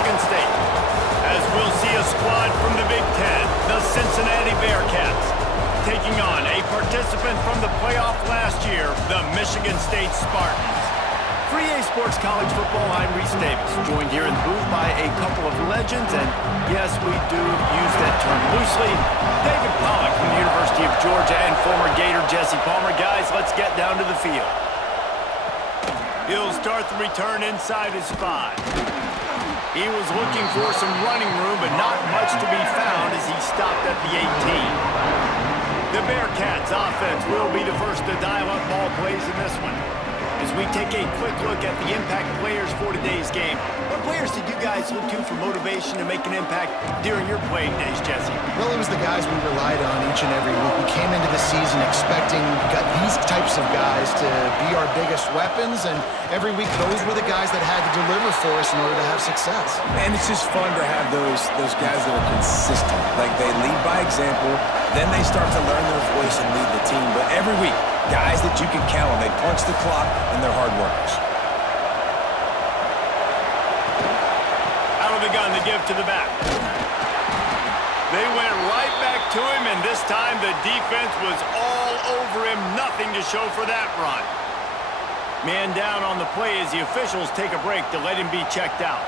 Michigan State. As we'll see a squad from the Big Ten, the Cincinnati Bearcats, taking on a participant from the playoff last year, the Michigan State Spartans. For EA Sports College Football, I'm Reese Davis, joined here in the booth by a couple of legends, and yes, we do use that term loosely. David Pollack from the University of Georgia and former Gator Jesse Palmer. Guys, let's get down to the field. He'll start the return inside his 5. He was looking for some running room, but not much to be found as he stopped at the 18. The Bearcats offense will be the first to dial up ball plays in this one. As we take a quick look at the impact players for today's game, what players did you guys look to for motivation to make an impact during your playing days, Jesse? Well, it was the guys we relied on each and every week. We came into the season expecting these types of guys to be our biggest weapons, and every week those were the guys that had to deliver for us in order to have success. And it's just fun to have those guys that are consistent. Like, they lead by example, then they start to learn their voice and lead the team. But every week, guys that you can count on. They punch the clock, and they're hard workers. Out of the gun, the give to the back. They went right back to him, and this time the defense was all over him. Nothing to show for that run. Man down on the play as the officials take a break to let him be checked out.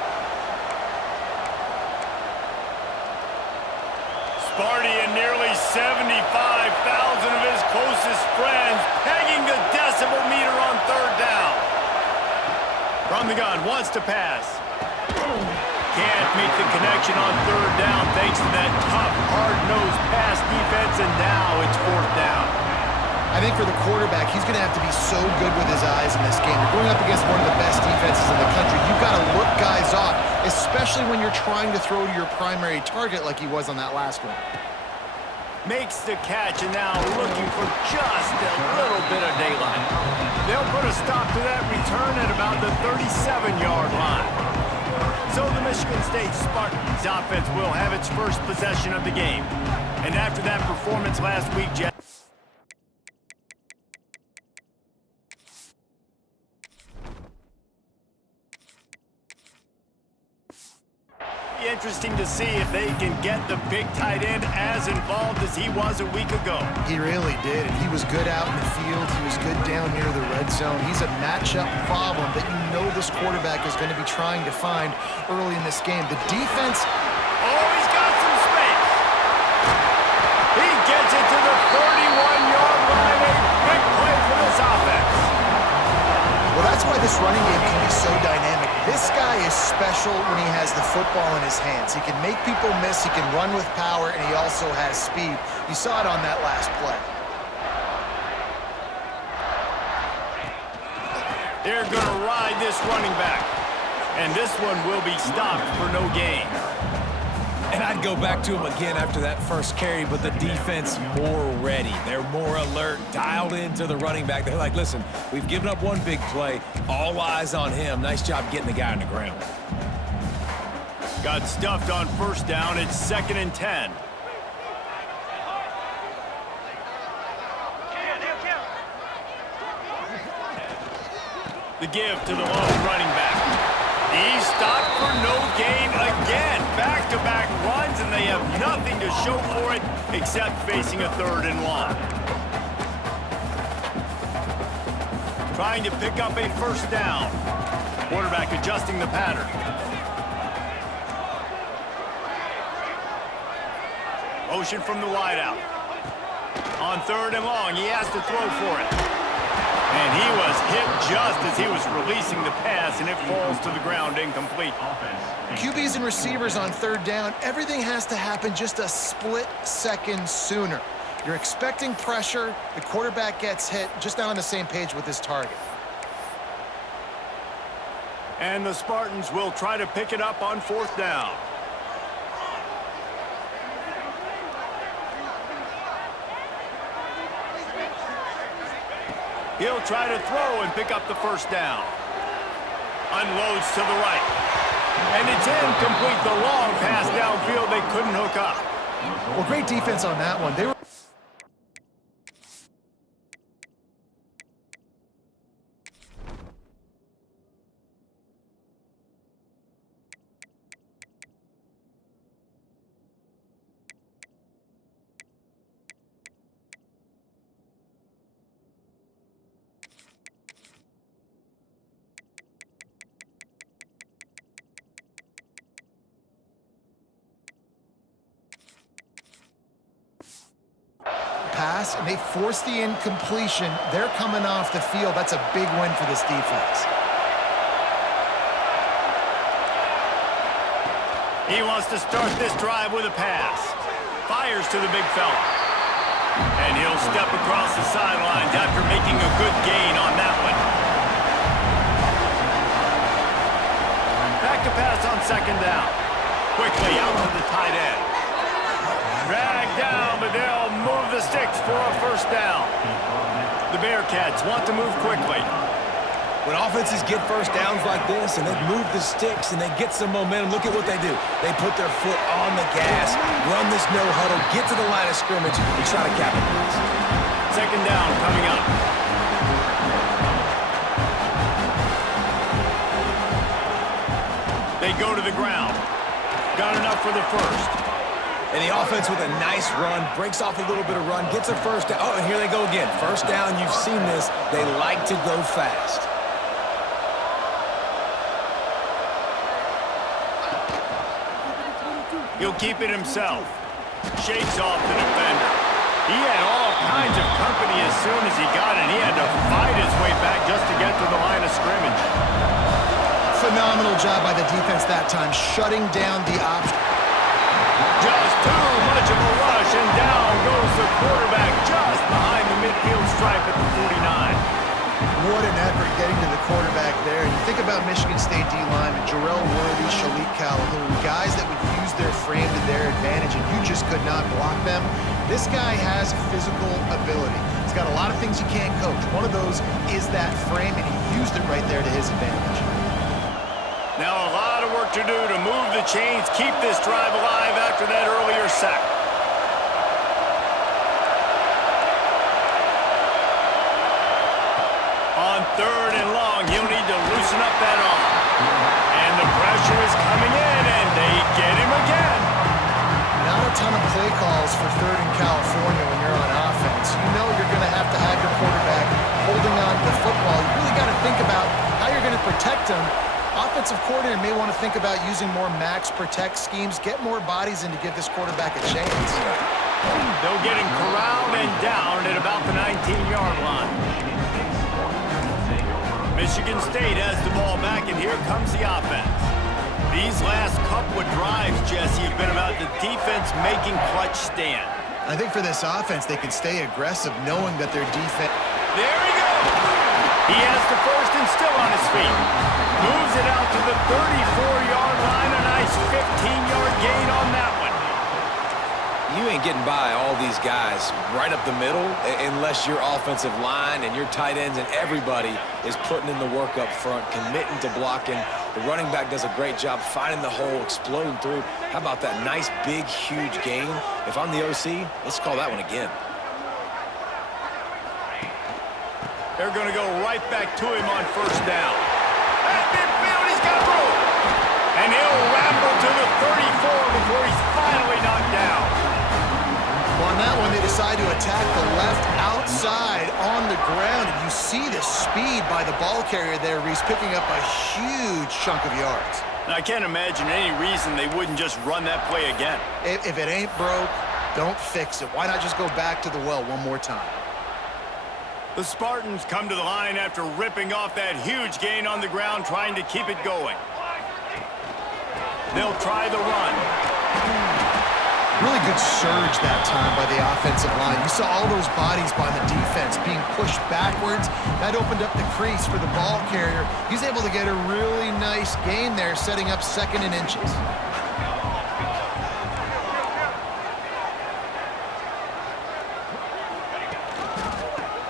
Sparty and nearly 75,000 of his closest friends pegging the decibel meter on third down. From the gun, wants to pass. Can't make the connection on third down thanks to that tough, hard-nosed pass defense, and now it's fourth down. I think for the quarterback, he's going to have to be so good with his eyes in this game. You're going up against one of the best defenses in the country. You've got to look guys off, especially when you're trying to throw to your primary target like he was on that last one. Makes the catch, and now looking for just a little bit of daylight. They'll put a stop to that return at about the 37-yard line. So the Michigan State Spartans offense will have its first possession of the game. And after that performance last week, Jeff, interesting to see if they can get the big tight end as involved as he was a week ago. He really did, and he was good out in the field. He was good down near the red zone. He's a matchup problem that you know this quarterback is going to be trying to find early in this game. The defense... Oh, he's got some space. He gets it to the 31-yard line. A big play for this offense. Well, that's why this running game can be so dynamic. This guy is special when he has the football in his hands. He can make people miss, he can run with power, and he also has speed. You saw it on that last play. They're going to ride this running back. And this one will be stopped for no gain. And I'd go back to him again after that first carry, but the defense more ready. They're more alert, dialed into the running back. They're like, listen, we've given up one big play. All eyes on him. Nice job getting the guy on the ground. Got stuffed on first down. It's 2nd and 10. The give to the lone running back. He's stopped for no gain again. Back-to-back runs, and they have nothing to show for it except facing a 3rd and long. Trying to pick up a first down. Quarterback adjusting the pattern. Motion from the wideout. On 3rd and long, he has to throw for it. And he was hit just as he was releasing the pass, and it falls to the ground incomplete. QBs and receivers on 3rd down, everything has to happen just a split second sooner. You're expecting pressure, the quarterback gets hit, just not on the same page with his target. And the Spartans will try to pick it up on 4th down. He'll try to throw and pick up the first down. Unloads to the right. And it's incomplete. The long pass downfield they couldn't hook up. Well, great defense on that one. They were pass, and they force the incompletion. They're coming off the field. That's a big win for this defense. He wants to start this drive with a pass. Fires to the big fella. And he'll step across the sidelines after making a good gain on that one. Back to pass on second down. Quickly out to the tight end. Dragged down, but they'll move the sticks for a first down. The Bearcats want to move quickly. When offenses get first downs like this and they move the sticks and they get some momentum, look at what they do. They put their foot on the gas, run this no huddle, get to the line of scrimmage, and try to capitalize. Second down coming up. They go to the ground. Got enough for the first. And the offense with a nice run, breaks off a little bit of run, gets a first down. Oh, and here they go again. First down, you've seen this. They like to go fast. He'll keep it himself. Shakes off the defender. He had all kinds of company as soon as he got it. He had to fight his way back just to get to the line of scrimmage. Phenomenal job by the defense that time, shutting down the option. Just too much of a rush, and down goes the quarterback just behind the midfield stripe at the 49. What an effort getting to the quarterback there. You think about Michigan State D-linemen, Jarrell Worthy, Shalik Calhoun, guys that would use their frame to their advantage, and you just could not block them. This guy has physical ability. He's got a lot of things you can't coach. One of those is that frame, and he used it right there to his advantage. Now a lot of work to do to move the chains, keep this drive alive after that earlier sack. On third and long, he'll need to loosen up that arm. And the pressure is coming in, and they get him again. Not a ton of play calls for third in California when you're on offense. You know you're going to have your quarterback holding on to the football. You really got to think about how you're going to protect him. Offensive coordinator may want to think about using more max protect schemes, get more bodies in to give this quarterback a chance. They'll get him corralled and down at about the 19-yard line. Michigan State has the ball back, and here comes the offense. These last couple of drives, Jesse, have been about the defense making clutch stand. I think for this offense, they can stay aggressive knowing that their defense... There he goes! He has the first and still on his feet. Moves it out to the 34-yard line. A nice 15-yard gain on that one. You ain't getting by all these guys right up the middle unless your offensive line and your tight ends and everybody is putting in the work up front, committing to blocking. The running back does a great job finding the hole, exploding through. How about that nice, big, huge gain? If I'm the OC, let's call that one again. They're going to go right back to him on first down. At midfield, he's got room. And he'll ramble to the 34 before he's finally knocked down. Well, on that one, they decide to attack the left outside on the ground. And you see the speed by the ball carrier there, Reese, picking up a huge chunk of yards. And I can't imagine any reason they wouldn't just run that play again. If it ain't broke, don't fix it. Why not just go back to the well one more time? The Spartans come to the line after ripping off that huge gain on the ground, trying to keep it going. They'll try the run. Really good surge that time by the offensive line. You saw all those bodies by the defense being pushed backwards. That opened up the crease for the ball carrier. He's able to get a really nice gain there, setting up second and inches.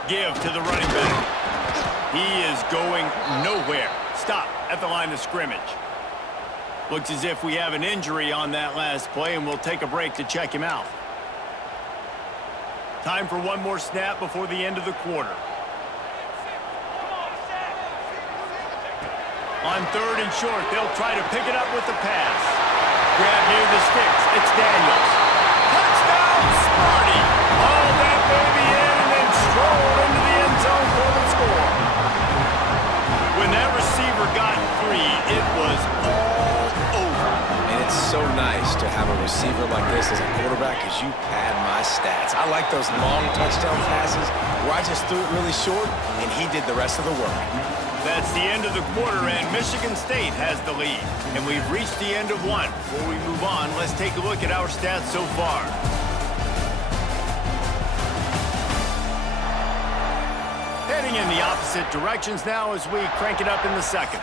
Give to the running back. He is going nowhere. Stop at the line of scrimmage. Looks as if we have an injury on that last play, and we'll take a break to check him out. Time for one more snap before the end of the quarter. On third and short, they'll try to pick it up with the pass. Grab near the sticks. It's Daniels. Touchdown, Sparty! All that baby in and then strolled into the end zone for the score. When that receiver got free, it was all over. And it's so nice to have a receiver like this as a quarterback because you pad my stats. I like those long touchdown passes where I just threw it really short and he did the rest of the work. That's the end of the quarter, and Michigan State has the lead. And we've reached the end of one. Before we move on, let's take a look at our stats so far. Heading in the opposite directions now as we crank it up in the second.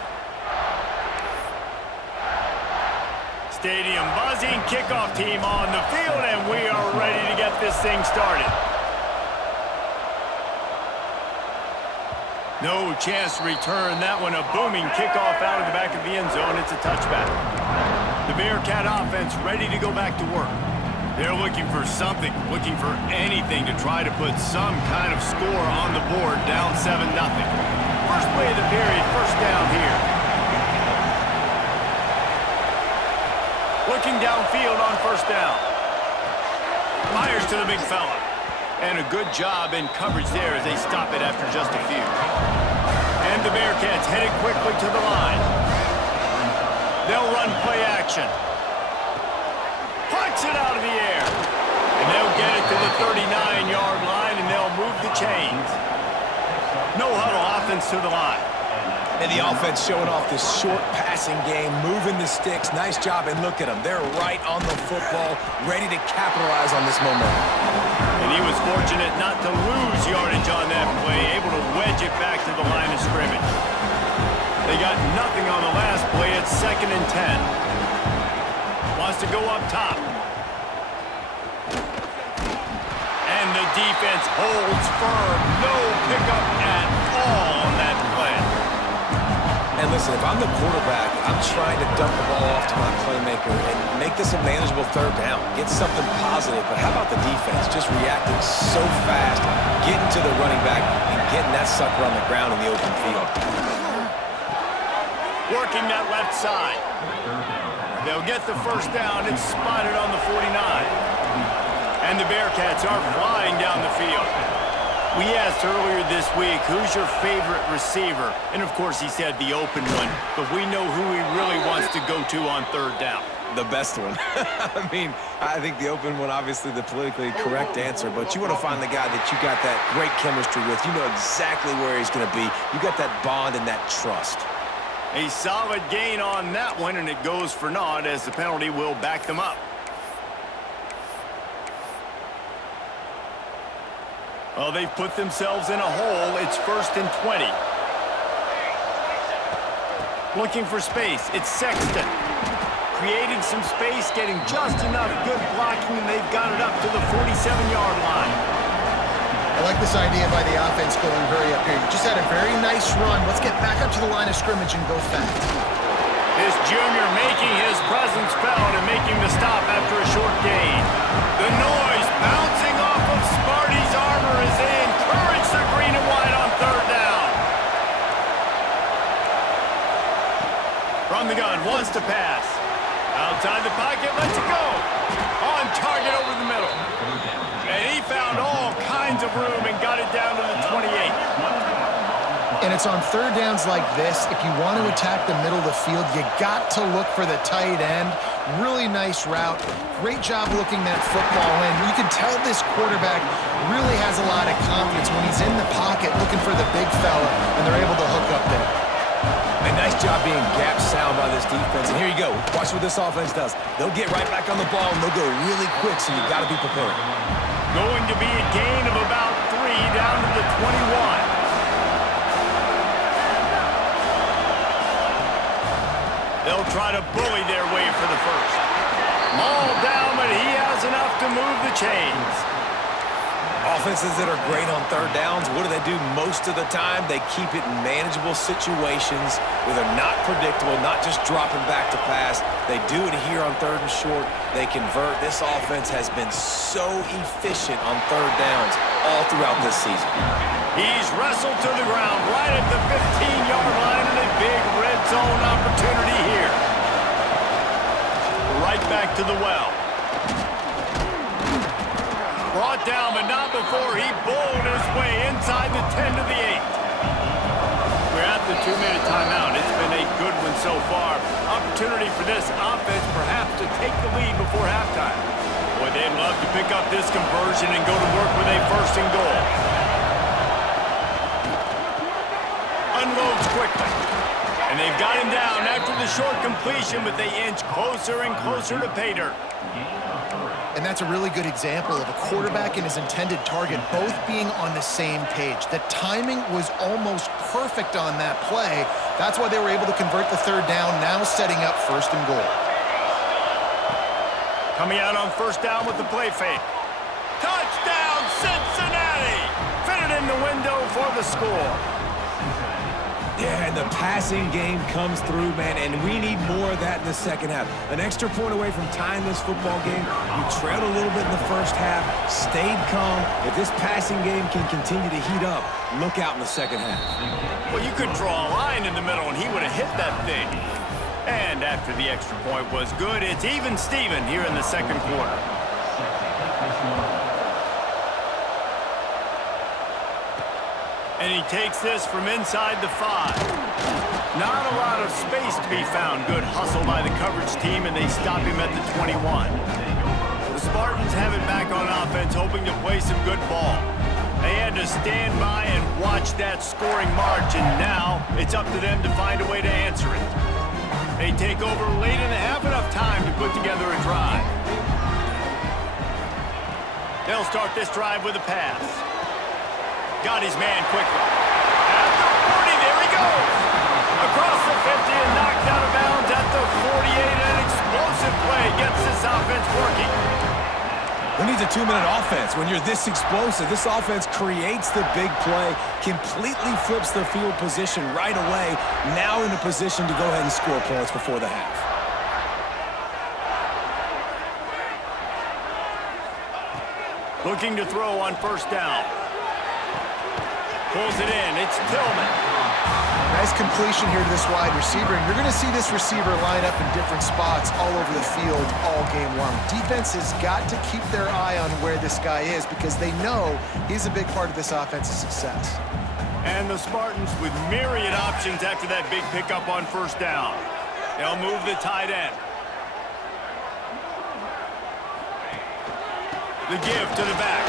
Stadium buzzing, kickoff team on the field, and we are ready to get this thing started. No chance to return that one. A booming kickoff out of the back of the end zone. It's a touchback. The Bearcat offense ready to go back to work. They're looking for something, looking for anything to try to put some kind of score on the board, down 7-0. First play of the period, first down here. Looking downfield on first down. Fires to the big fella. And a good job in coverage there as they stop it after just a few. And the Bearcats headed quickly to the line. They'll run play action. Punch it out of the air. And they'll get it to the 39-yard line, and they'll move the chains. No huddle offense to the line. And the offense showing off this short passing game, moving the sticks. Nice job, and look at them. They're right on the football, ready to capitalize on this momentum. And he was fortunate not to lose yardage on that play, able to wedge it back to the line of scrimmage. They got nothing on the last play. It's 2nd and 10. Wants to go up top. And the defense holds firm. No pickup at all on that play. And listen, if I'm the quarterback, I'm trying to dump the ball off to my playmaker and make this a manageable third down. Get something positive. But how about the defense? Just reacting so fast, getting to the running back, and getting that sucker on the ground in the open field. Working that left side. They'll get the first down. It's spotted on the 49. And the Bearcats are flying down the field. We asked earlier this week, who's your favorite receiver? And, of course, he said the open one. But we know who he really wants to go to on third down. The best one. I mean, I think the open one, obviously the politically correct answer. But you want to find the guy that you got that great chemistry with. You know exactly where he's going to be. You got that bond and that trust. A solid gain on that one, and it goes for naught as the penalty will back them up. Well, they've put themselves in a hole. It's 1st and 20. Looking for space. It's Sexton. Creating some space, getting just enough good blocking, and they've got it up to the 47-yard line. I like this idea by the offense going hurry up here. You just had a very nice run. Let's get back up to the line of scrimmage and go fast. This junior making his presence felt and making the stop after a short gain. The noise bouncing off of Sparty's armor as they encourage the green and white on third down. From the gun, wants to pass. Outside the pocket, lets it go. On target over the middle. And he found all kinds of room and got it down to the 28. And it's on third downs like this, if you want to attack the middle of the field, you got to look for the tight end. Really nice route. Great job looking that football in. You can tell this quarterback really has a lot of confidence when he's in the pocket looking for the big fella, and they're able to hook up there. A nice job being gap sound by this defense. And here you go. Watch what this offense does. They'll get right back on the ball, and they'll go really quick, so you got to be prepared. Going to be a gain of about 3 down to the 21. They'll try to bully their way for the first. All down, but he has enough to move the chains. Offenses that are great on third downs, what do? Most of the time, they keep it in manageable situations where they're not predictable, not just dropping back to pass. They do it here on third and short. They convert. This offense has been so efficient on third downs all throughout this season. He's wrestled to the ground right at the 15-yard line, and a big red zone opportunity here. Right back to the well. Brought down, but not before he bowled his way inside the 10 to the 8. We're at the 2-minute timeout. It's been a good one so far. Opportunity for this offense perhaps to take the lead before halftime. Boy, they'd love to pick up this conversion and go to work with a 1st and goal. Unloads quickly. And they've got him down after the short completion, but they inch closer and closer to pay dirt. And that's a really good example of a quarterback and his intended target both being on the same page. The timing was almost perfect on that play. That's why they were able to convert the 3rd down, now setting up 1st and goal. Coming out on 1st down with the play fake. Touchdown, Cincinnati! Fitted in the window for the score. Yeah, and the passing game comes through, man, and we need more of that in the 2nd half. An extra point away from tying this football game. You trailed a little bit in the 1st half, stayed calm. If this passing game can continue to heat up, look out in the 2nd half. Well, you could draw a line in the middle, and he would have hit that thing. And after the extra point was good, it's even Steven here in the 2nd quarter. And he takes this from inside the 5. Not a lot of space to be found. Good hustle by the coverage team, and they stop him at the 21. The Spartans have it back on offense, hoping to play some good ball. They had to stand by and watch that scoring march, and now it's up to them to find a way to answer it. They take over late in the half, enough time to put together a drive. They'll start this drive with a pass. Got his man quickly. At the 40, there he goes. Across the 50 and knocked out of bounds at the 48. An explosive play gets this offense working. Who needs a 2-minute offense? When you're this explosive, this offense creates the big play, completely flips the field position right away, now in a position to go ahead and score points before the half. Looking to throw on 1st down. Pulls it in. It's Tillman. Nice completion here to this wide receiver, and you're going to see this receiver line up in different spots all over the field all game long. Defense has got to keep their eye on where this guy is because they know he's a big part of this offense's success. And the Spartans with myriad options after that big pickup on 1st down. They'll move the tight end. The give to the back.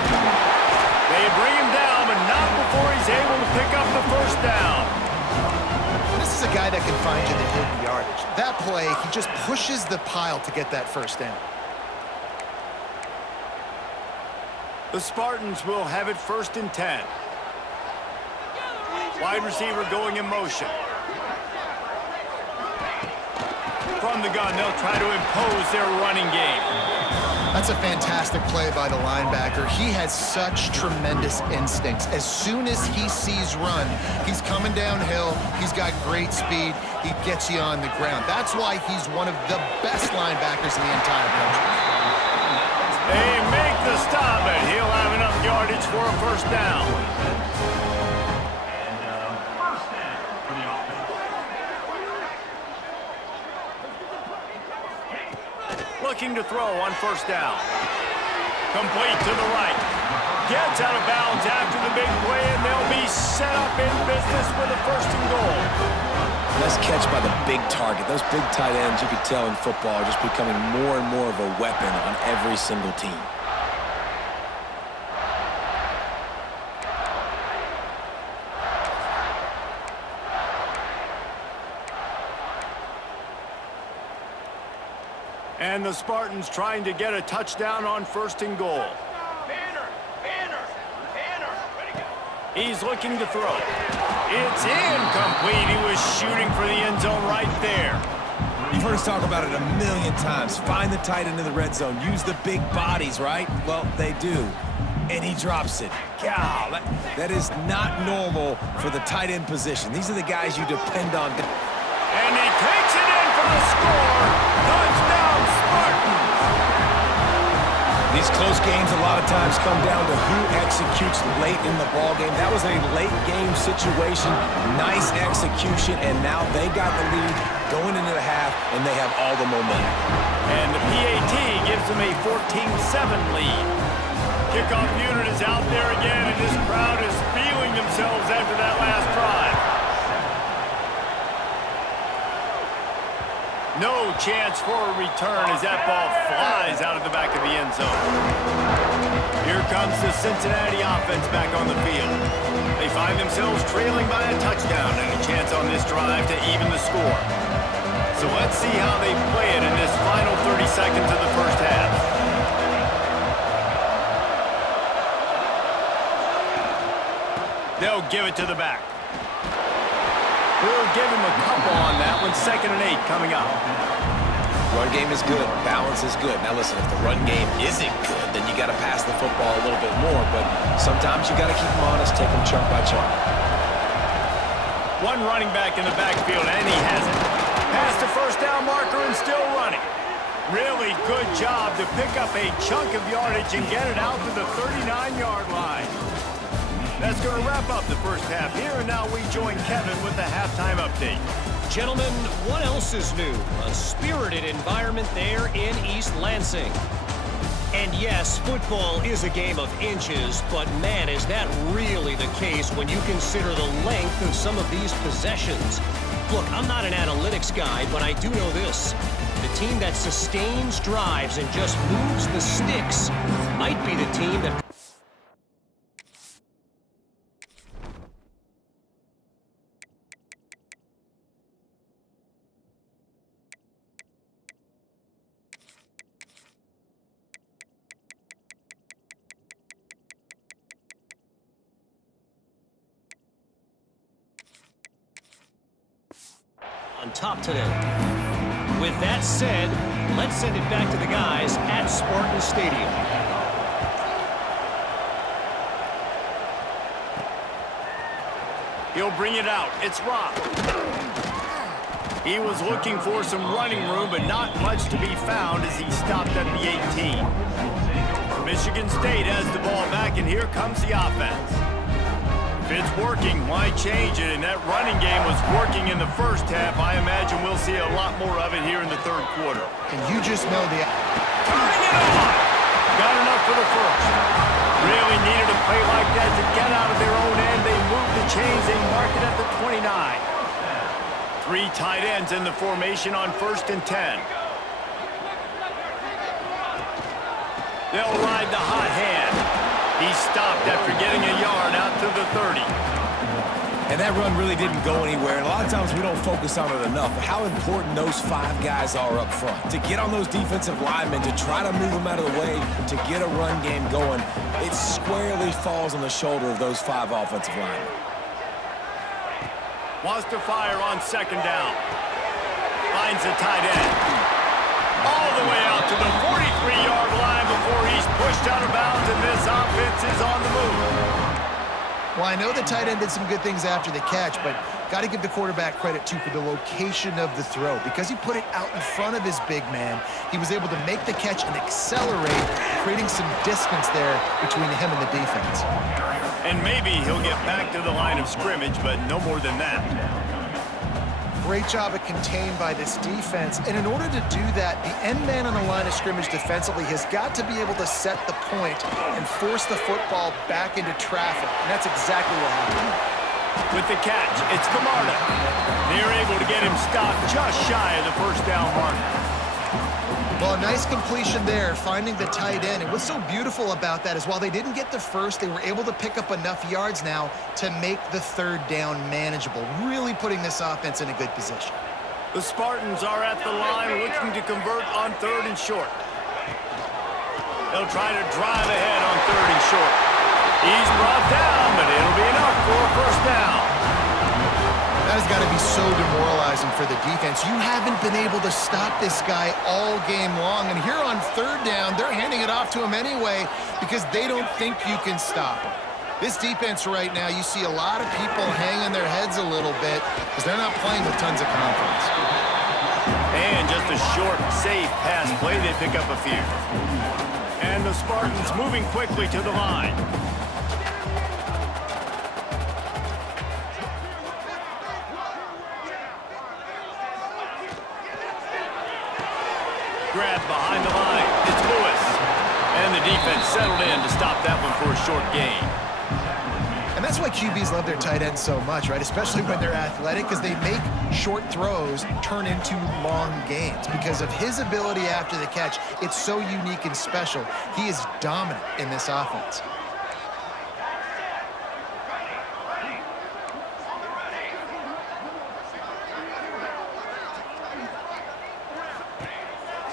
They bring him down, but not before he's able to pick up the 1st down. This is a guy that can find you the hidden yardage. That play, he just pushes the pile to get that 1st down. The Spartans will have it 1st and 10. Wide receiver going in motion. From the gun, they'll try to impose their running game. That's a fantastic play by the linebacker. He has such tremendous instincts. As soon as he sees run, he's coming downhill. He's got great speed. He gets you on the ground. That's why he's one of the best linebackers in the entire country. They make the stop, and he'll have enough yardage for a 1st down. Looking to throw on 1st down. Complete to the right. Gets out of bounds after the big play, and they'll be set up in business with a 1st and goal. Nice catch by the big target. Those big tight ends, you could tell in football, are just becoming more and more of a weapon on every single team. And the Spartans trying to get a touchdown on 1st and goal. He's looking to throw. It's incomplete. He was shooting for the end zone right there. You've heard us talk about it a million times. Find the tight end in the red zone. Use the big bodies, right? Well, they do. And he drops it. God, that is not normal for the tight end position. These are the guys you depend on. And he takes it in for the score. Touchdown, Spartans. These close games a lot of times come down to who executes late in the ball game. That was a late game situation. Nice execution, and now they got the lead going into the half, and they have all the momentum. And the PAT gives them a 14-7 lead. Kickoff unit is out there again, and this crowd is feeling themselves after that last drive. No chance for a return as that ball flies out of the back of the end zone. Here comes the Cincinnati offense back on the field. They find themselves trailing by a touchdown and a chance on this drive to even the score. So let's see how they play it in this final 30 seconds of the first half. They'll give it to the back. We'll give him a couple on that one. 2nd and 8 coming up. Run game is good. Balance is good. Now listen, if the run game isn't good, then you got to pass the football a little bit more. But sometimes you got to keep them honest, take them chunk by chunk. One running back in the backfield, and he has it. Past the first down marker and still running. Really good job to pick up a chunk of yardage and get it out to the 39-yard line. That's going to wrap up the first half here, and now we join Kevin with the halftime update. Gentlemen, what else is new? A spirited environment there in East Lansing. And yes, football is a game of inches, but man, is that really the case when you consider the length of some of these possessions. Look, I'm not an analytics guy, but I do know this. The team that sustains drives and just moves the sticks might be the team that... on top today. With that said, let's send it back to the guys at Spartan Stadium. He'll bring it out. It's Rock. He was looking for some running room, but not much to be found as he stopped at the 18. Michigan State has the ball back, and here comes the offense. If it's working, why change it? And that running game was working in the first half. I imagine we'll see a lot more of it here in the third quarter. And you just know the... Turning it on! Got enough for the first. Really needed a play like that to get out of their own end. They moved the chains. They mark it at the 29. 3 tight ends in the formation on 1st and 10. They'll ride the hot hand. He stopped after getting a yard out to the 30. And that run really didn't go anywhere. And a lot of times we don't focus on it enough. But how important those 5 guys are up front. To get on those defensive linemen, to try to move them out of the way, to get a run game going, it squarely falls on the shoulder of those 5 offensive linemen. Wants to fire on 2nd down. Finds a tight end. All the way out to the 43-yard line before he's pushed out of bounds, and this offense is on the move. Well, I know the tight end did some good things after the catch, but got to give the quarterback credit, too, for the location of the throw. Because he put it out in front of his big man, he was able to make the catch and accelerate, creating some distance there between him and the defense. And maybe he'll get back to the line of scrimmage, but no more than that. Great job at contained by this defense. And in order to do that, the end man on the line of scrimmage defensively has got to be able to set the point and force the football back into traffic. And that's exactly what happened. With the catch, it's Camarda. They're able to get him stopped just shy of the first down marker. Well, a nice completion there, finding the tight end. And what's so beautiful about that is while they didn't get the first, they were able to pick up enough yards now to make the 3rd down manageable, really putting this offense in a good position. The Spartans are at the line looking to convert on 3rd and short. They'll try to drive ahead on 3rd and short. He's brought down, but it'll be enough for a first down. That has got to be so demoralizing for the defense. You haven't been able to stop this guy all game long. And here on 3rd down, they're handing it off to him anyway because they don't think you can stop him. This defense right now, you see a lot of people hanging their heads a little bit because they're not playing with tons of confidence. And just a short, safe pass play, they pick up a few. And the Spartans moving quickly to the line. Grab behind the line. It's Lewis. And the defense settled in to stop that one for a short gain. And that's why QBs love their tight ends so much, right? Especially when they're athletic, because they make short throws turn into long gains. Because of his ability after the catch, it's so unique and special. He is dominant in this offense.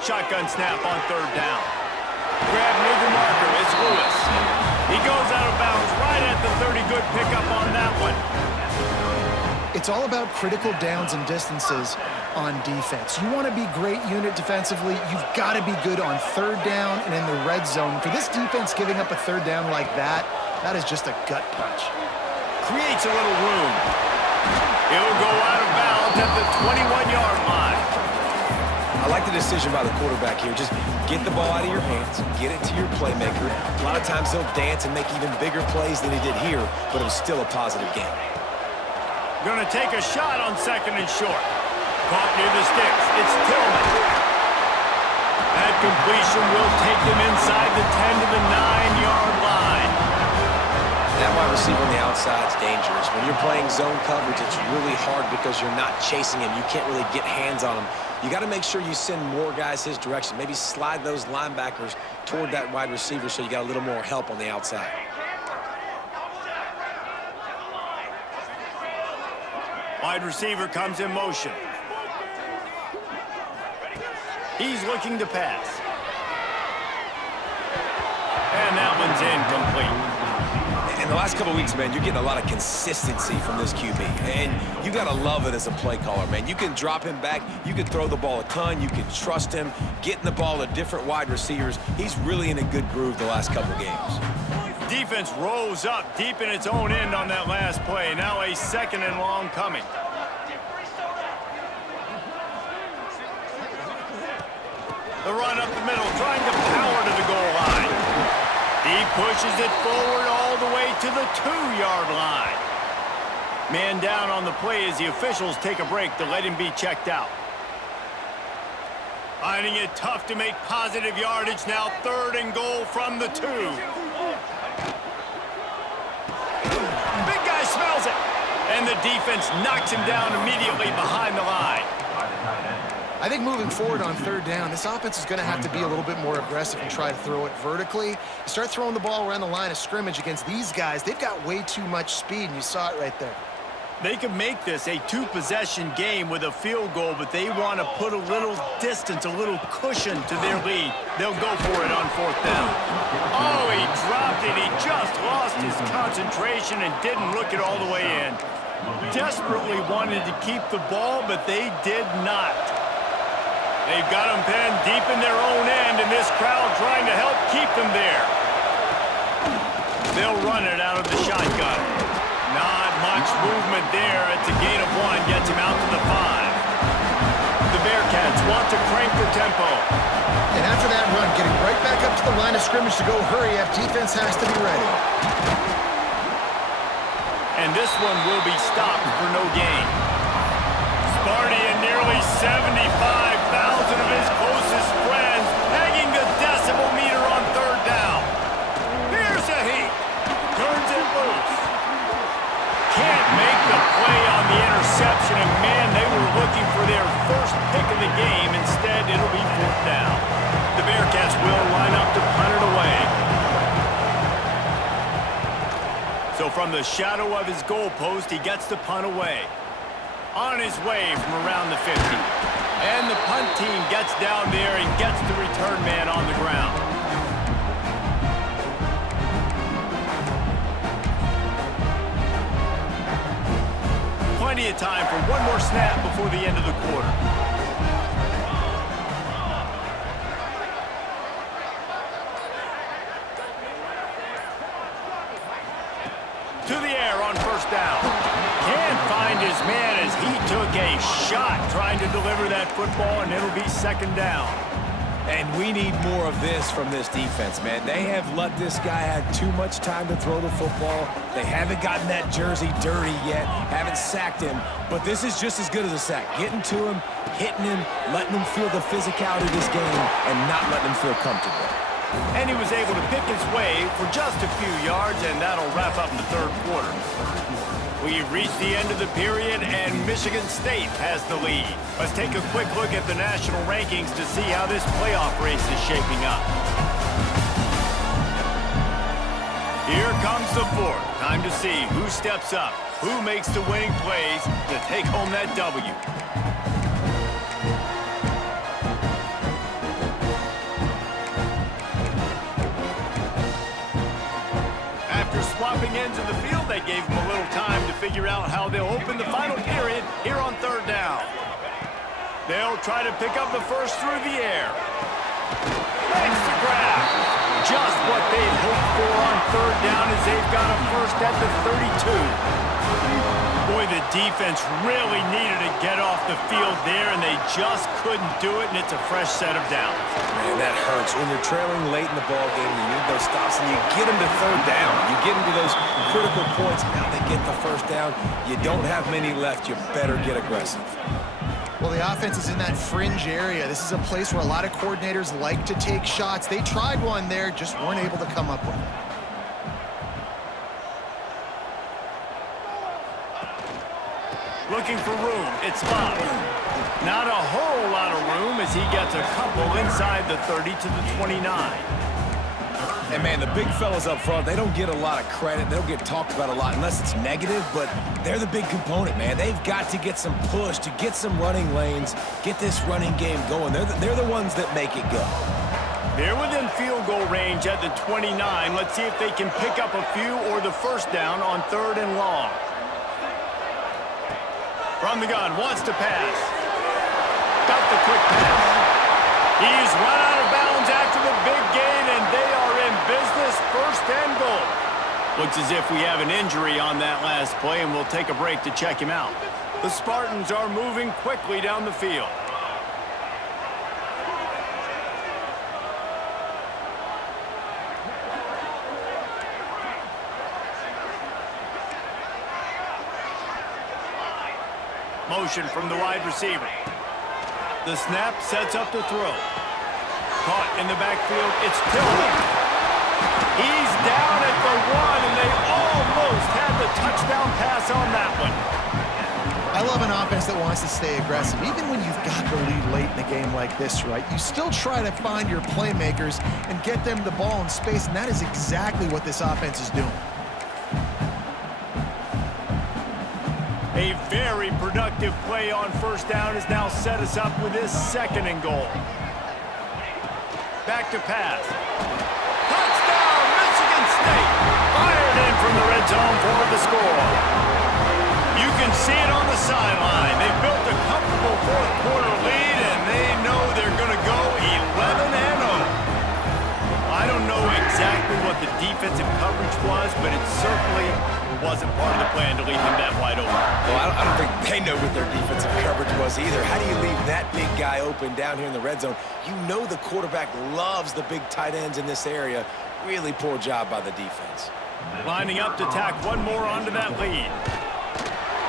Shotgun snap on third down. Grab near the marker. It's Lewis. He goes out of bounds right at the 30. Good pickup on that one. It's all about critical downs and distances on defense. You want to be great unit defensively. You've got to be good on third down and in the red zone. For this defense giving up a third down like that, that is just a gut punch. Creates a little room. He'll go out of bounds at the 21-yard line. I like the decision by the quarterback here. Just get the ball out of your hands, get it to your playmaker. A lot of times he'll dance and make even bigger plays than he did here, but it was still a positive game. Going to take a shot on second and short. Caught near the sticks. It's Tillman. That completion will take them inside the 10 to the 9-yard line. That wide receiver on the outside is dangerous. When you're playing zone coverage, it's really hard because you're not chasing him. You can't really get hands on him. You got to make sure you send more guys his direction. Maybe slide those linebackers toward that wide receiver so you got a little more help on the outside. Wide receiver comes in motion. He's looking to pass. And that one's incomplete. In the last couple of weeks, man, you're getting a lot of consistency from this QB. And you got to love it as a play caller, man. You can drop him back. You can throw the ball a ton. You can trust him. Getting the ball to different wide receivers. He's really in a good groove the last couple of games. Defense rose up deep in its own end on that last play. Now a second and long coming. The run up the middle, trying to power to the goal line. He pushes it forward all the way to the 2-yard line. Man down on the play as the officials take a break to let him be checked out. Finding it tough to make positive yardage now. 3rd and goal from the 2. Big guy smells it. And the defense knocks him down immediately behind the line. I think moving forward on third down, this offense is going to have to be a little bit more aggressive and try to throw it vertically. You start throwing the ball around the line of scrimmage against these guys, they've got way too much speed, and you saw it right there. They can make this a 2-possession game with a field goal, but they want to put a little distance, a little cushion to their lead. They'll go for it on 4th down. Oh, he dropped it. He just lost his concentration and didn't look it all the way in. Desperately wanted to keep the ball, but they did not. They've got them pinned deep in their own end, and this crowd trying to help keep them there. They'll run it out of the shotgun. Not much movement there. It's a gain of 1, gets him out to the 5. The Bearcats want to crank the tempo. And after that run, getting right back up to the line of scrimmage to go hurry up, defense has to be ready. And this one will be stopped for no gain. Sparty and nearly 75,000 of his closest friends pegging the decibel meter on 3rd down. Here's a heat. Turns it loose. Can't make the play on the interception, and man, they were looking for their first pick of the game. Instead, it'll be 4th down. The Bearcats will line up to punt it away. So from the shadow of his goalpost, he gets the punt away. On his way from around the 50. And the punt team gets down there and gets the return man on the ground. Plenty of time for one more snap before the end of the quarter. To the air on 1st down. Can't find his man as he took a shot trying to deliver that football, and it'll be 2nd down. And we need more of this from this defense, man. They have let this guy have too much time to throw the football. They haven't gotten that jersey dirty yet, haven't sacked him. But this is just as good as a sack. Getting to him, hitting him, letting him feel the physicality of this game, and not letting him feel comfortable. And he was able to pick his way for just a few yards, and that'll wrap up in the third quarter. We've reached the end of the period, and Michigan State has the lead. Let's take a quick look at the national rankings to see how this playoff race is shaping up. Here comes the fourth. Time to see who steps up, who makes the winning plays to take home that W. After swapping ends of the field, they gave them a little time to figure out how they'll open the final period here on third down. They'll try to pick up the first through the air. Makes the grab. Just what they'd hoped for on third down as they've got a first at the 32. Boy, the defense really needed to get off the field there, and they just couldn't do it, and it's a fresh set of downs. Man, that hurts. When you're trailing late in the ball game, you need those stops, and you get them to third down. You get into those critical points. Now they get the first down. You don't have many left. You better get aggressive. Well, the offense is in that fringe area. This is a place where a lot of coordinators like to take shots. They tried one there, just weren't able to come up with it. Looking for room. It's Bob. Not a whole lot of room as he gets a couple inside the 30 to the 29. And, man, the big fellas up front, they don't get a lot of credit. They don't get talked about a lot unless it's negative, but they're the big component, man. They've got to get some push, to get some running lanes, get this running game going. They're the ones that make it go. They're within field goal range at the 29. Let's see if they can pick up a few or the first down on third and long. From the gun, wants to pass. Got the quick pass. He's run out of bounds after the big gain, and they are in business, first and goal. Looks as if we have an injury on that last play, and we'll take a break to check him out. The Spartans are moving quickly down the field. Motion from the wide receiver. The snap sets up the throw. Caught in the backfield. It's Tillman. He's down at the 1, and they almost had the touchdown pass on that one. I love an offense that wants to stay aggressive. Even when you've got the lead late in a game like this, right, you still try to find your playmakers and get them the ball in space, and that is exactly what this offense is doing. A very productive play on first down has now set us up with this second and goal. Back to pass. Touchdown, Michigan State! Fired in from the red zone for the score. You can see it on the sideline. They built a comfortable fourth quarter lead, and they know they're going to go 11-0. I don't know exactly what the defensive coverage was, but it certainly wasn't part of the plan to leave him that wide open. Well, I don't think they know what their defensive coverage was either. How do you leave that big guy open down here in the red zone? You know the quarterback loves the big tight ends in this area. Really poor job by the defense. Lining up to tack one more onto that lead.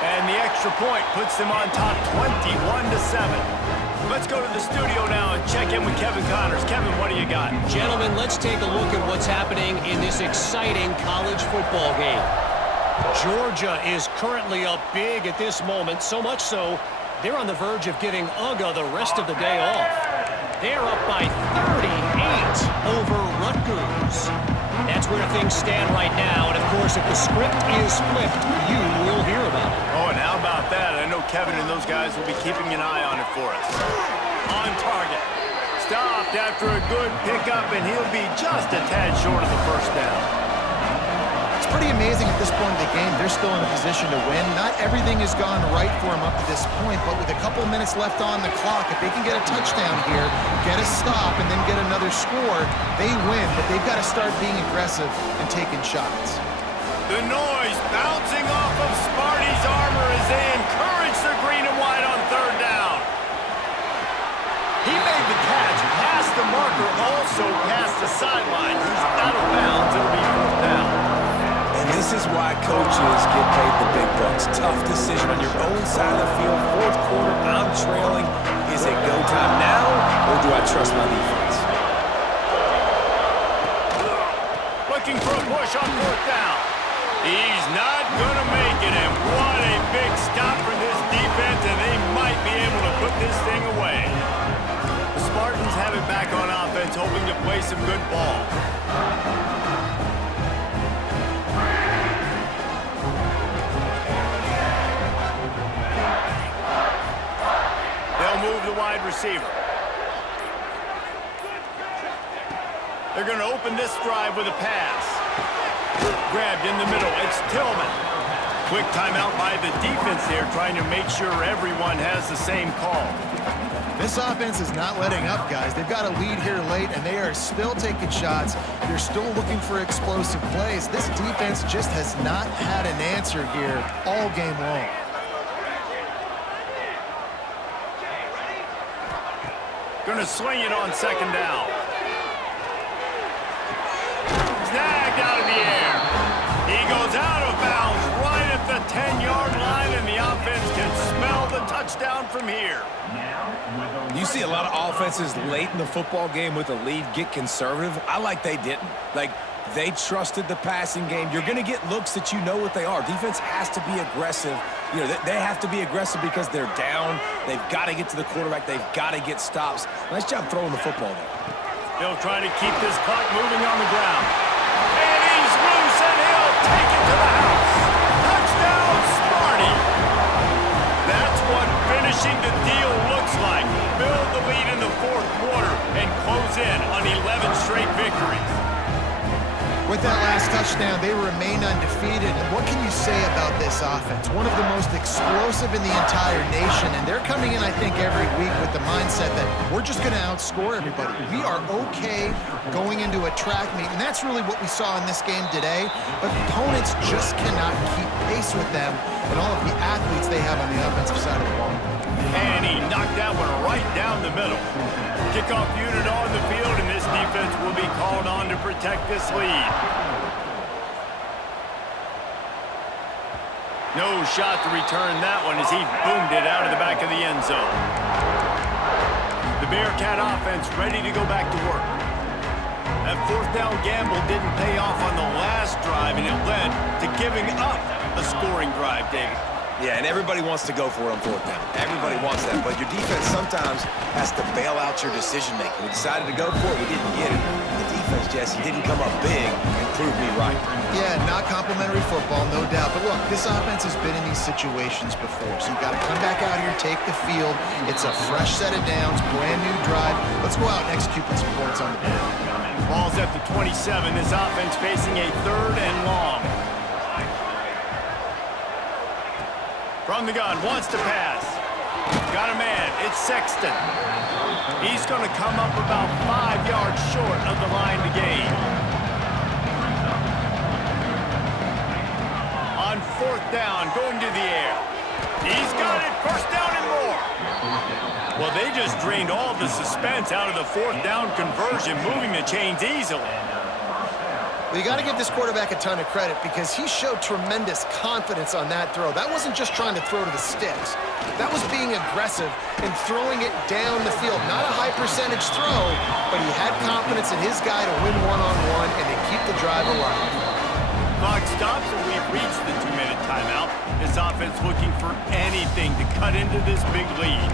And the extra point puts them on top 21-7. Let's go to the studio now and check in with Kevin Connors. Kevin, what do you got? Gentlemen, let's take a look at what's happening in this exciting college football game. Georgia is currently up big at this moment, so much so they're on the verge of giving UGA the rest of the day off. They're up by 38 over Rutgers. That's where things stand right now, and of course, if the script is flipped, you will hear about it. Oh, and how about that? I know Kevin and those guys will be keeping an eye on it for us. On target. Stopped after a good pickup, and he'll be just a tad short of the first down. It's pretty amazing at this point of the game. They're still in a position to win. Not everything has gone right for them up to this point, but with a couple minutes left on the clock, if they can get a touchdown here, get a stop, and then get another score, they win. But they've got to start being aggressive and taking shots. The noise bouncing off of Sparty's armor as they encourage the green and white on third down. He made the catch past the marker, also past the sideline. He's out of bounds. It'll be fourth down. And this is why coaches get paid the big bucks. Tough decision on your own side of the field. Fourth quarter, I'm trailing. Is it go time now, or do I trust my defense? fourth down. He's not going to make it, and what a big stop for this defense, and they might be able to put this thing away. The Spartans have it back on offense, hoping to play some good ball. They'll move the wide receiver. They're going to open this drive with a pass. Grabbed in the middle. It's Tillman. Quick timeout by the defense there, trying to make sure everyone has the same call. This offense is not letting up, guys. They've got a lead here late, and they are still taking shots. They're still looking for explosive plays. This defense just has not had an answer here all game long. Going to swing it on second down. Snagged out of the air. He goes out of bounds right at the 10-yard line, and the offense can smell the touchdown from here. You see a lot of offenses late in the football game with a lead get conservative. I like they didn't. Like, they trusted the passing game. You're going to get looks that you know what they are. Defense has to be aggressive. You know, they have to be aggressive because they're down. They've got to get to the quarterback. They've got to get stops. Nice job throwing the football there. He'll try to keep this clock moving on the ground. And he's loose, and he'll take it to the house. Touchdown, Sparty. That's what finishing the deal looks like. Build the lead in the fourth quarter and close in on 11 straight victories. With that last touchdown, they remain undefeated. And what can you say about this offense? One of the most explosive in the entire nation. And they're coming in, I think, every week with the mindset that we're just going to outscore everybody. We are okay going into a track meet. And that's really what we saw in this game today. But opponents just cannot keep pace with them and all of the athletes they have on the offensive side of the ball. And he knocked that one right down the middle. Kickoff unit on the field, and this defense will be called on to protect this lead. No shot to return that one as he boomed it out of the back of the end zone. The Bearcat offense ready to go back to work. That fourth down gamble didn't pay off on the last drive, and it led to giving up a scoring drive, David. Yeah, and everybody wants to go for it on fourth down. Everybody wants that, but your defense sometimes has to bail out your decision-making. We decided to go for it. We didn't get it. The defense, Jesse, didn't come up big and prove me right. Yeah, not complimentary football, no doubt. But look, this offense has been in these situations before, so you've got to come back out here, take the field. It's a fresh set of downs, brand new drive. Let's go out and execute with some points on the board. Ball's at the 27. This offense facing a third and long. From the gun, wants to pass. Got a man, it's Sexton. He's going to come up about 5 yards short of the line to gain. On fourth down, going to the air. He's got it, first down and more. Well, they just drained all the suspense out of the fourth down conversion, moving the chains easily. Well, you got to give this quarterback a ton of credit because he showed tremendous confidence on that throw. That wasn't just trying to throw to the sticks. That was being aggressive and throwing it down the field. Not a high percentage throw, but he had confidence in his guy to win one-on-one and to keep the drive alive. Clock stops and we've reached the 2-minute timeout. This offense looking for anything to cut into this big lead.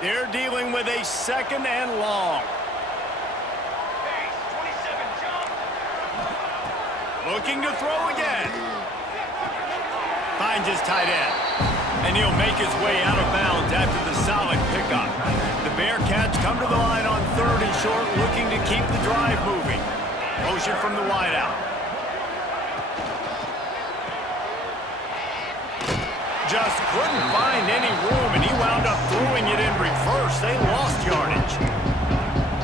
They're dealing with a second and long. Looking to throw again. Finds his tight end. And he'll make his way out of bounds after the solid pickup. The Bearcats come to the line on third and short, looking to keep the drive moving. Motion from the wideout. Just couldn't find any room, and he wound up throwing it in reverse. They lost yardage.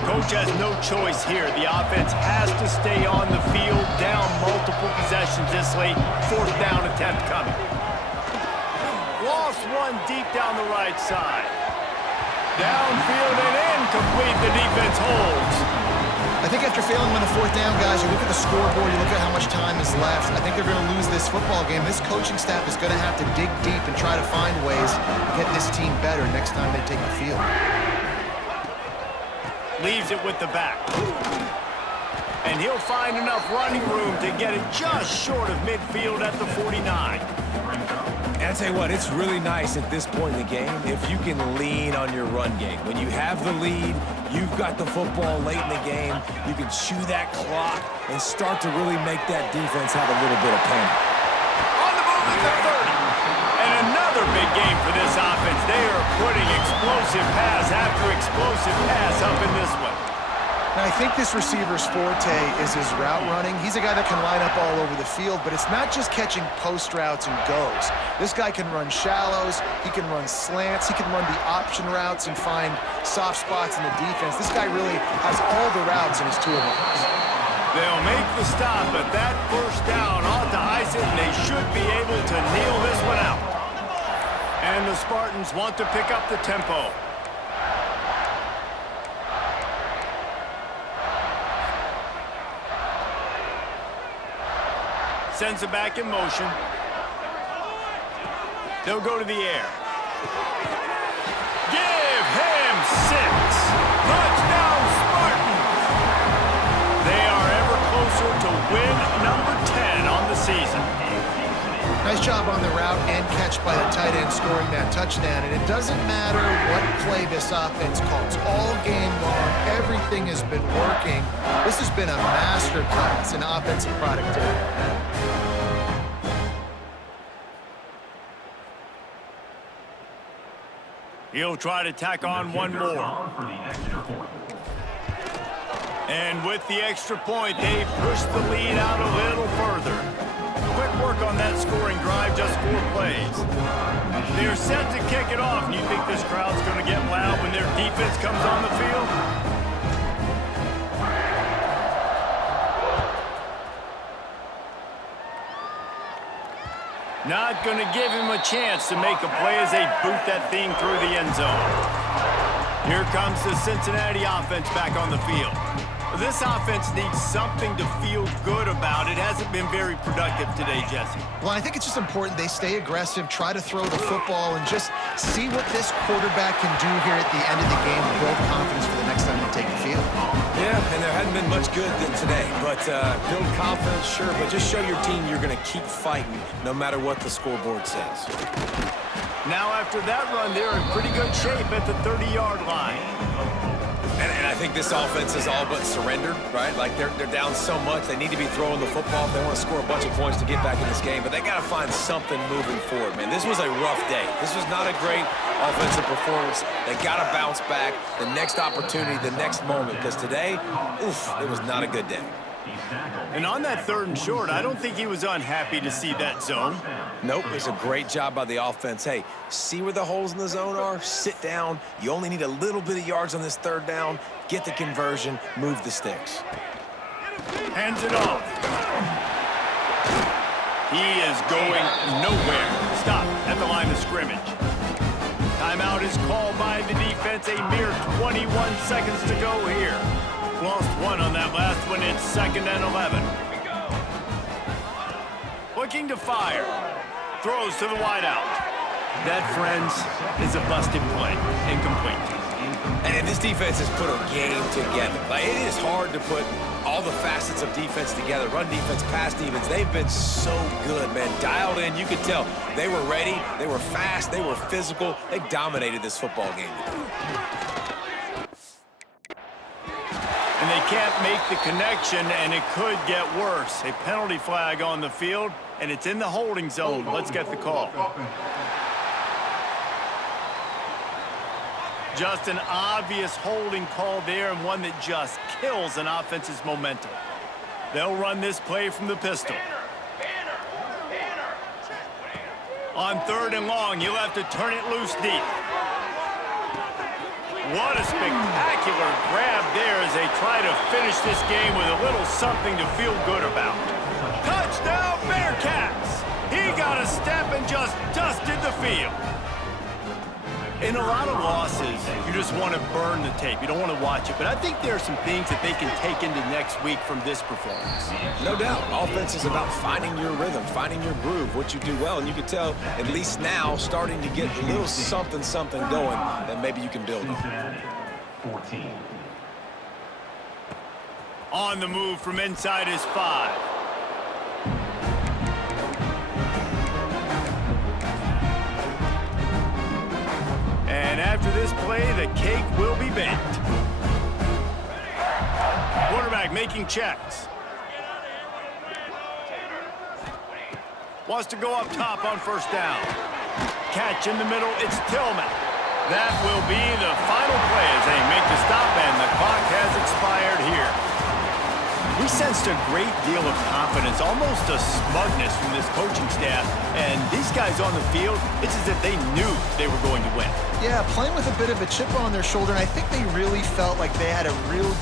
Coach has no choice here. The offense has to stay on the field, down multiple possessions this late. Fourth down attempt coming. Lost one deep down the right side. Downfield and incomplete. The defense holds. I think after failing on the fourth down, guys, you look at the scoreboard, you look at how much time is left. I think they're going to lose this football game. This coaching staff is going to have to dig deep and try to find ways to get this team better next time they take the field. Leaves it with the back. And he'll find enough running room to get it just short of midfield at the 49. And I tell you what, it's really nice at this point in the game if you can lean on your run game. When you have the lead, you've got the football late in the game, you can chew that clock and start to really make that defense have a little bit of panic. On the move at the 30. And another big game for this offense. They are putting explosive pass after explosive pass up in this one. Now, I think this receiver's forte is his route running. He's a guy that can line up all over the field, but it's not just catching post routes and goes. This guy can run shallows, he can run slants, he can run the option routes and find soft spots in the defense. This guy really has all the routes in his toolbox. They'll make the stop, but that first down ought to ice it, and they should be able to kneel this one out. And the Spartans want to pick up the tempo. Sends it back in motion. They'll go to the air. Give him 6. Touchdown, Spartans! They are ever closer to win number 10 on the season. Nice job on the route and catch by the tight end scoring that touchdown. And it doesn't matter what play this offense calls. All game long, everything has been working. This has been a masterclass in offensive productivity. He'll try to tack on one more. And with the extra point, they push the lead out a little further. Quick work on that scoring drive, just 4 plays. They're set to kick it off. And you think this crowd's going to get loud when their defense comes on the field? Not going to give him a chance to make a play as they boot that thing through the end zone. Here comes the Cincinnati offense back on the field. This offense needs something to feel good about. It hasn't been very productive today, Jesse. Well, I think it's just important they stay aggressive, try to throw the football, and just see what this quarterback can do here at the end of the game to build confidence for the next time they take the field. Yeah, and there hadn't been much good today, but build confidence, sure, but just show your team you're going to keep fighting no matter what the scoreboard says. Now after that run, they're in pretty good shape at the 30-yard line. And I think this offense is all but surrendered, right? Like they're down so much, they need to be throwing the football if they want to score a bunch of points to get back in this game, but they got to find something moving forward, man. This was a rough day. This was not a great offensive performance. They got to bounce back the next opportunity, the next moment, because today, oof, it was not a good day. And on that 3rd and short, I don't think he was unhappy to see that zone. Nope, it's a great job by the offense. Hey, see where the holes in the zone are? Sit down. You only need a little bit of yards on this 3rd down. Get the conversion, move the sticks. Hands it off. He is going nowhere. Stop at the line of scrimmage. Timeout is called by the defense. A mere 21 seconds to go here. Lost 1 on that last one. It's 2nd and 11. Looking to fire. Throws to the wideout. That, friends, is a busted play. Incomplete. And this defense has put a game together. Like, it is hard to put all the facets of defense together. Run defense, pass defense. They've been so good, man. Dialed in. You could tell they were ready. They were fast. They were physical. They dominated this football game today. And they can't make the connection, and it could get worse. A penalty flag on the field, and it's in the holding zone. Let's get the call. Just an obvious holding call there, and one that just kills an offense's momentum. They'll run this play from the pistol. On 3rd and long, he'll have to turn it loose deep. What a spectacular grab there as they try to finish this game with a little something to feel good about. Touchdown, Bearcats! He got a step and just dusted the field. In a lot of losses, you just want to burn the tape. You don't want to watch it. But I think there are some things that they can take into next week from this performance. No doubt. Offense is about finding your rhythm, finding your groove, what you do well. And you can tell, at least now, starting to get a little something going that maybe you can build on. On the move from inside his 5. And after this play, the cake will be baked. Quarterback making checks. Wants to go up top on first down. Catch in the middle, it's Tillman. That will be the final play as they make the stop, and the clock has expired here. We sensed a great deal of confidence, almost a smugness from this coaching staff. And these guys on the field, it's as if they knew they were going to win. Yeah, playing with a bit of a chip on their shoulder, and I think they really felt like they had a real good